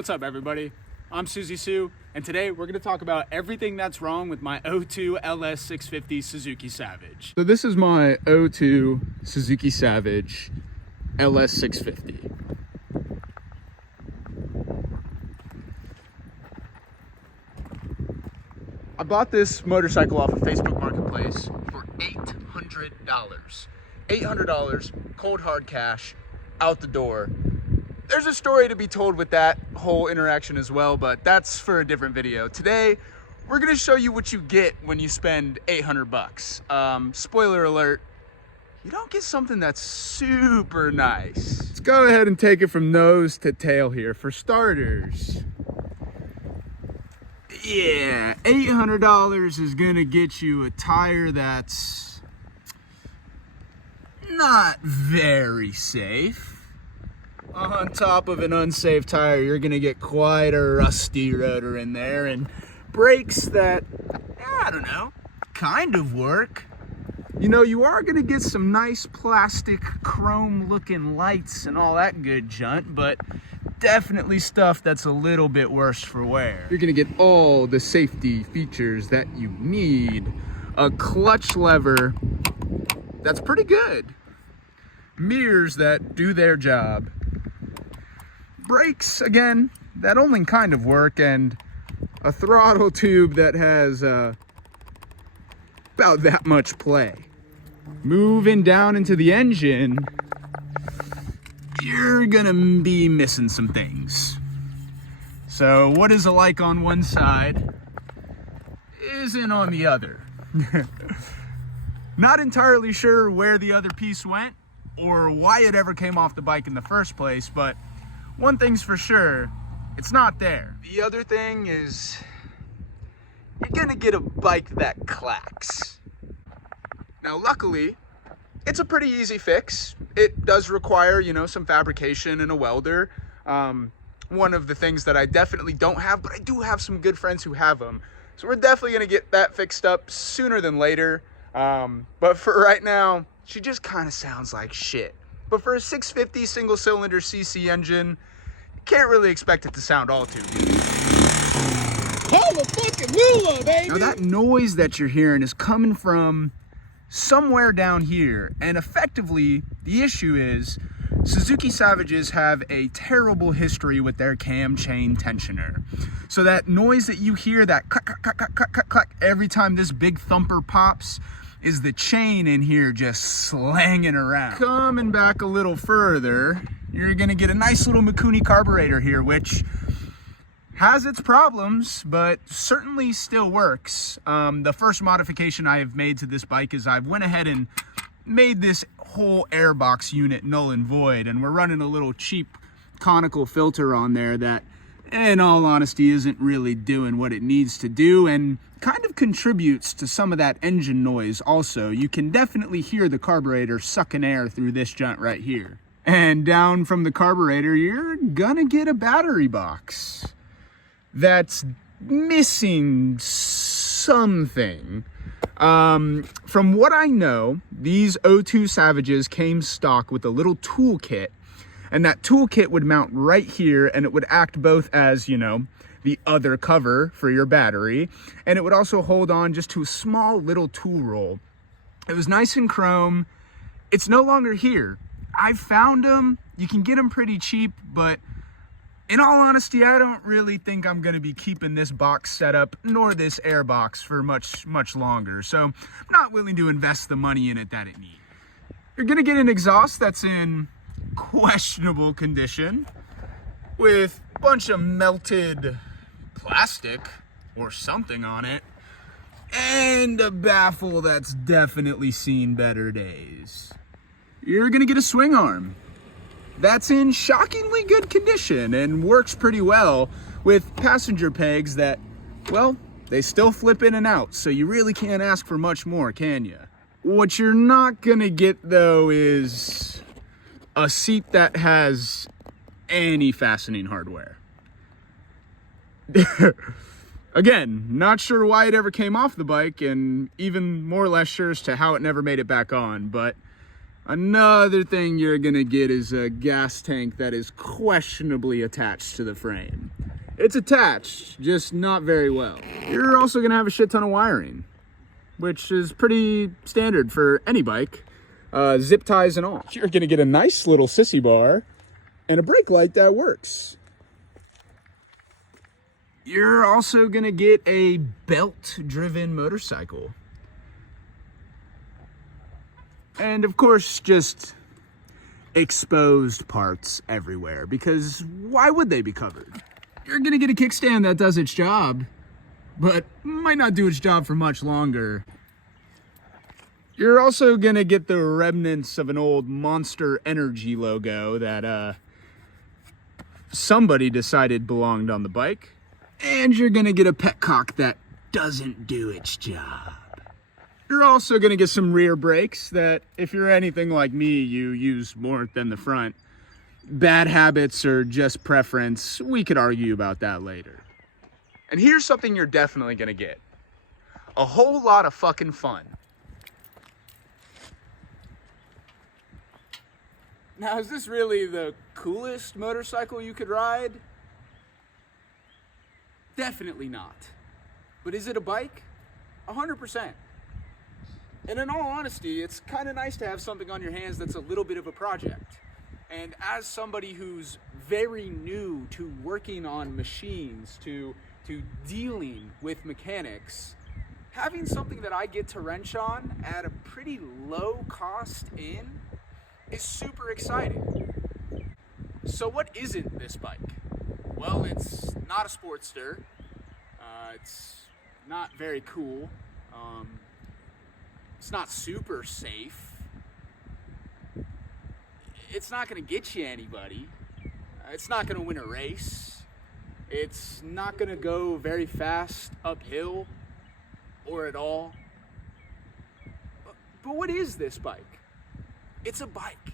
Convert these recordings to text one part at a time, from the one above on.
What's up, everybody? I'm Suzy Sue, and today we're going to talk about everything that's wrong with my 02 LS650 Suzuki Savage. So this is my 02 Suzuki Savage LS650. I bought this motorcycle off of Facebook Marketplace for $800. $800, cold hard cash, out the door. There's a story to be told with that whole interaction as well, but that's for a different video. Today, we're gonna show you what you get when you spend 800 bucks. Spoiler alert, you don't get something that's super nice. Let's go ahead and take it from nose to tail here. For starters, yeah, $800 is gonna get you a tire that's not very safe. On top of an unsafe tire, you're gonna get quite a rusty rotor in there, and brakes that, I don't know, kind of work. You know, you are gonna get some nice plastic chrome looking lights and all that good junk, but definitely stuff that's a little bit worse for wear. You're gonna get all the safety features that you need. A clutch lever that's pretty good. Mirrors that do their job. Brakes, again, that only kind of work, and a throttle tube that has about that much play. Moving down into the engine, you're gonna be missing some things. So what is alike on one side isn't on the other. Not entirely sure where the other piece went or why it ever came off the bike in the first place, but one thing's for sure, it's not there. The other thing is, you're gonna get a bike that clacks. Now, luckily, it's a pretty easy fix. It does require, you know, some fabrication and a welder. One of the things that I definitely don't have, but I do have some good friends who have them. So we're definitely gonna get that fixed up sooner than later. But for right now, she just kind of sounds like shit. But for a 650 single cylinder CC engine, you can't really expect it to sound all too good. Call the fucking wheeler, baby! Now that noise that you're hearing is coming from somewhere down here. And effectively, the issue is Suzuki Savages have a terrible history with their cam chain tensioner. So that noise that you hear, that clack, clack, clack, clack, clack, clack, clack, every time this big thumper pops, is the chain in here just slanging around. Coming back a little further, you're gonna get a nice little Mikuni carburetor here, which has its problems, but certainly still works. The first modification I have made to this bike is I've went ahead and made this whole airbox unit null and void, and we're running a little cheap conical filter on there that, in all honesty, isn't really doing what it needs to do, and kind of contributes to some of that engine noise also. You can definitely hear the carburetor sucking air through this junk right here. And down from the carburetor, you're gonna get a battery box that's missing something. From what I know, these 02 Savages came stock with a little toolkit, and that toolkit would mount right here, and it would act both as, you know, the other cover for your battery, and it would also hold on just to a small little tool roll. It was nice and chrome. It's no longer here. I found them. You can get them pretty cheap, but in all honesty, I don't really think I'm going to be keeping this box set up nor this air box for much longer. So I'm not willing to invest the money in it that it needs. You're going to get an exhaust that's in questionable condition with a bunch of melted plastic or something on it, and a baffle that's definitely seen better days. You're gonna get a swing arm that's in shockingly good condition and works pretty well, with passenger pegs that, well, they still flip in and out, so you really can't ask for much more, can you? What you're not gonna get though is a seat that has any fastening hardware. Again, not sure why it ever came off the bike, and even more or less sure as to how it never made it back on, but Another thing you're gonna get is a gas tank that is questionably attached to the frame. It's attached, just not very well. You're also gonna have a shit ton of wiring, which is pretty standard for any bike, zip ties and all. You're gonna get a nice little sissy bar and a brake light that works. You're also gonna get a belt-driven motorcycle. And of course, just exposed parts everywhere, because why would they be covered? You're gonna get a kickstand that does its job, but might not do its job for much longer. You're also gonna get the remnants of an old Monster Energy logo that somebody decided belonged on the bike. And you're gonna get a petcock that doesn't do its job. You're also gonna get some rear brakes that, if you're anything like me, you use more than the front. Bad habits or just preference, we could argue about that later. And here's something you're definitely gonna get. A whole lot of fucking fun. Now, is this really the coolest motorcycle you could ride? Definitely not. But is it a bike? 100%. And in all honesty, it's kind of nice to have something on your hands that's a little bit of a project. And as somebody who's very new to working on machines, to dealing with mechanics, having something that I get to wrench on at a pretty low cost is super exciting. So what isn't this bike? Well, it's not a Sportster. It's not very cool. It's not super safe. It's not gonna get you anybody. It's not gonna win a race. It's not gonna go very fast uphill or at all. But what is this bike? It's a bike.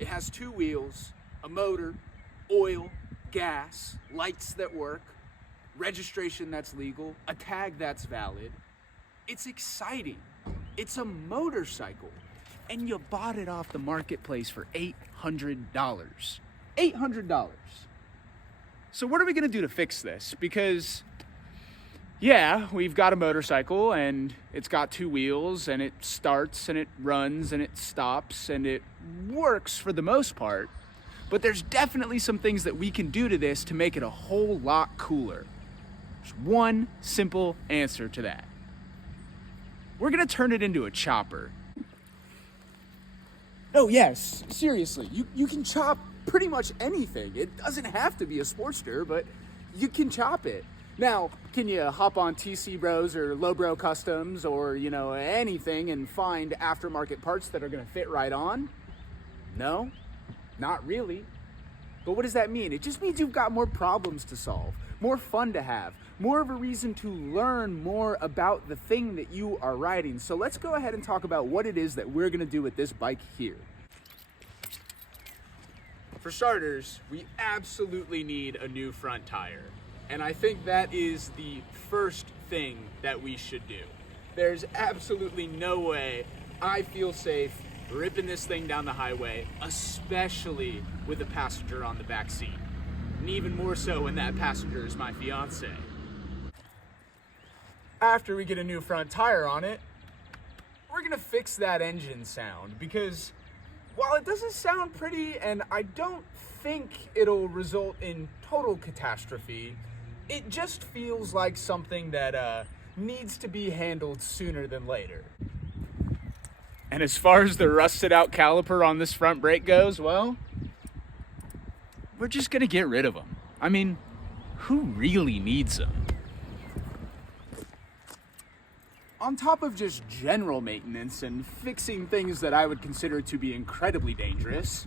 It has two wheels, a motor, oil, gas, lights that work, registration that's legal, a tag that's valid. It's exciting. It's a motorcycle. And you bought it off the marketplace for $800. $800. So what are we gonna do to fix this? Because, yeah, we've got a motorcycle and it's got two wheels and it starts and it runs and it stops and it works for the most part. But there's definitely some things that we can do to this to make it a whole lot cooler. There's one simple answer to that. We're gonna turn it into a chopper. Oh yes, seriously, you can chop pretty much anything. It doesn't have to be a Sportster, but you can chop it. Now, can you hop on TC Bros or Lowbro Customs or, anything and find aftermarket parts that are gonna fit right on? No, not really. But what does that mean? It just means you've got more problems to solve, more fun to have, more of a reason to learn more about the thing that you are riding. So let's go ahead and talk about what it is that we're gonna do with this bike here. For starters, we absolutely need a new front tire. And I think that is the first thing that we should do. There's absolutely no way I feel safe ripping this thing down the highway, especially with a passenger on the back seat. And even more so when that passenger is my fiance. After we get a new front tire on it, we're gonna fix that engine sound, because while it doesn't sound pretty and I don't think it'll result in total catastrophe, it just feels like something that needs to be handled sooner than later. And as far as the rusted out caliper on this front brake goes, well, we're just gonna get rid of them. I mean, who really needs them? On top of just general maintenance and fixing things that I would consider to be incredibly dangerous,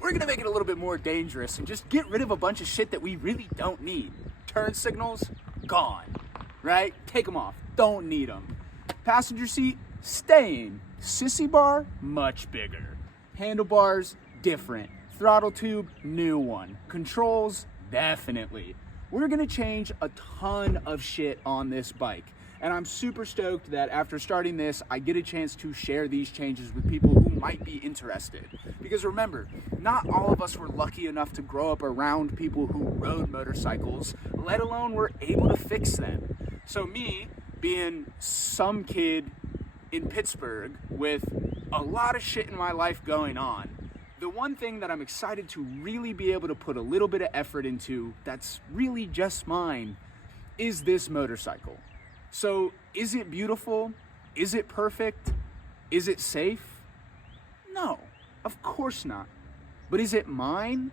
we're gonna make it a little bit more dangerous and just get rid of a bunch of shit that we really don't need. Turn signals, gone, right? Take them off, don't need them. Passenger seat, staying. Sissy bar, much bigger. Handlebars, different. Throttle tube, new one. Controls, definitely. We're gonna change a ton of shit on this bike. And I'm super stoked that after starting this, I get a chance to share these changes with people who might be interested. Because remember, not all of us were lucky enough to grow up around people who rode motorcycles, let alone were able to fix them. So me, being some kid in Pittsburgh with a lot of shit in my life going on, the one thing that I'm excited to really be able to put a little bit of effort into that's really just mine is this motorcycle. So is it beautiful? Is it perfect? Is it safe? No, of course not. But is it mine?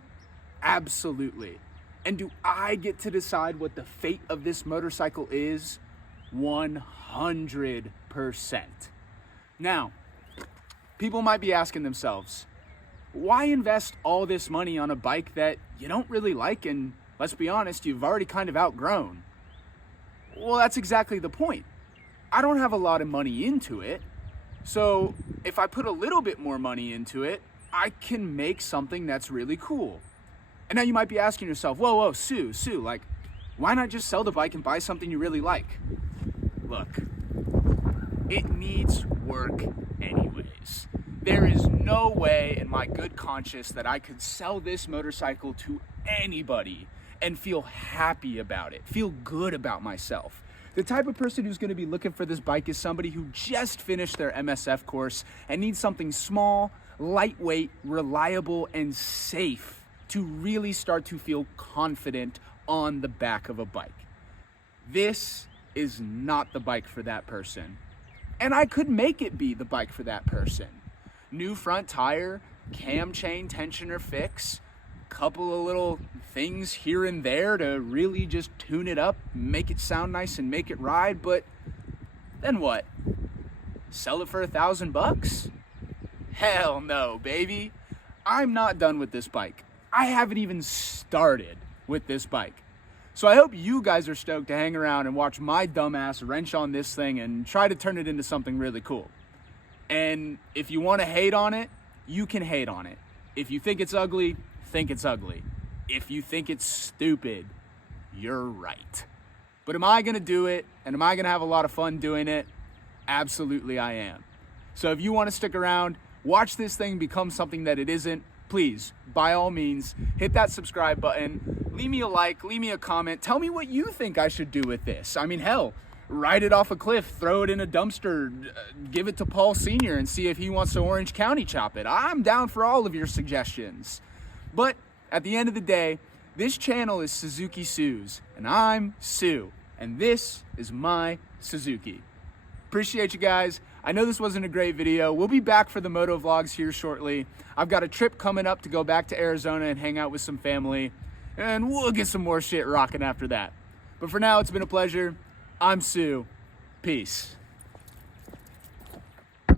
Absolutely. And do I get to decide what the fate of this motorcycle is? 100%. Now, people might be asking themselves, why invest all this money on a bike that you don't really like and, let's be honest, you've already kind of outgrown? Well, that's exactly the point. I don't have a lot of money into it, so if I put a little bit more money into it, I can make something that's really cool. And now you might be asking yourself, whoa, Sue, like, why not just sell the bike and buy something you really like? Look, it needs work anyways. There is no way in my good conscience that I could sell this motorcycle to anybody and feel happy about it, feel good about myself. The type of person who's going to be looking for this bike is somebody who just finished their MSF course and needs something small, lightweight, reliable, and safe to really start to feel confident on the back of a bike. This is not the bike for that person. And I could make it be the bike for that person. New front tire, cam chain tensioner fix, couple of little things here and there to really just tune it up, make it sound nice and make it ride, but then what? Sell it for $1,000? Hell no, baby. I'm not done with this bike. I haven't even started with this bike. So I hope you guys are stoked to hang around and watch my dumbass wrench on this thing and try to turn it into something really cool. And if you want to hate on it, you can hate on it. If you think it's ugly, think it's ugly. If you think it's stupid, you're right. But am I going to do it? And am I going to have a lot of fun doing it? Absolutely I am. So if you want to stick around, watch this thing become something that it isn't, please, by all means, hit that subscribe button, leave me a like, leave me a comment, tell me what you think I should do with this. I mean, hell, ride it off a cliff, throw it in a dumpster, give it to Paul Sr. and see if he wants to Orange County chop it. I'm down for all of your suggestions. But at the end of the day, this channel is Suzuki Sue's, and I'm Sue, and this is my Suzuki. Appreciate you guys. I know this wasn't a great video. We'll be back for the moto vlogs here shortly. I've got a trip coming up to go back to Arizona and hang out with some family, and we'll get some more shit rocking after that. But for now, it's been a pleasure. I'm Sue. Peace.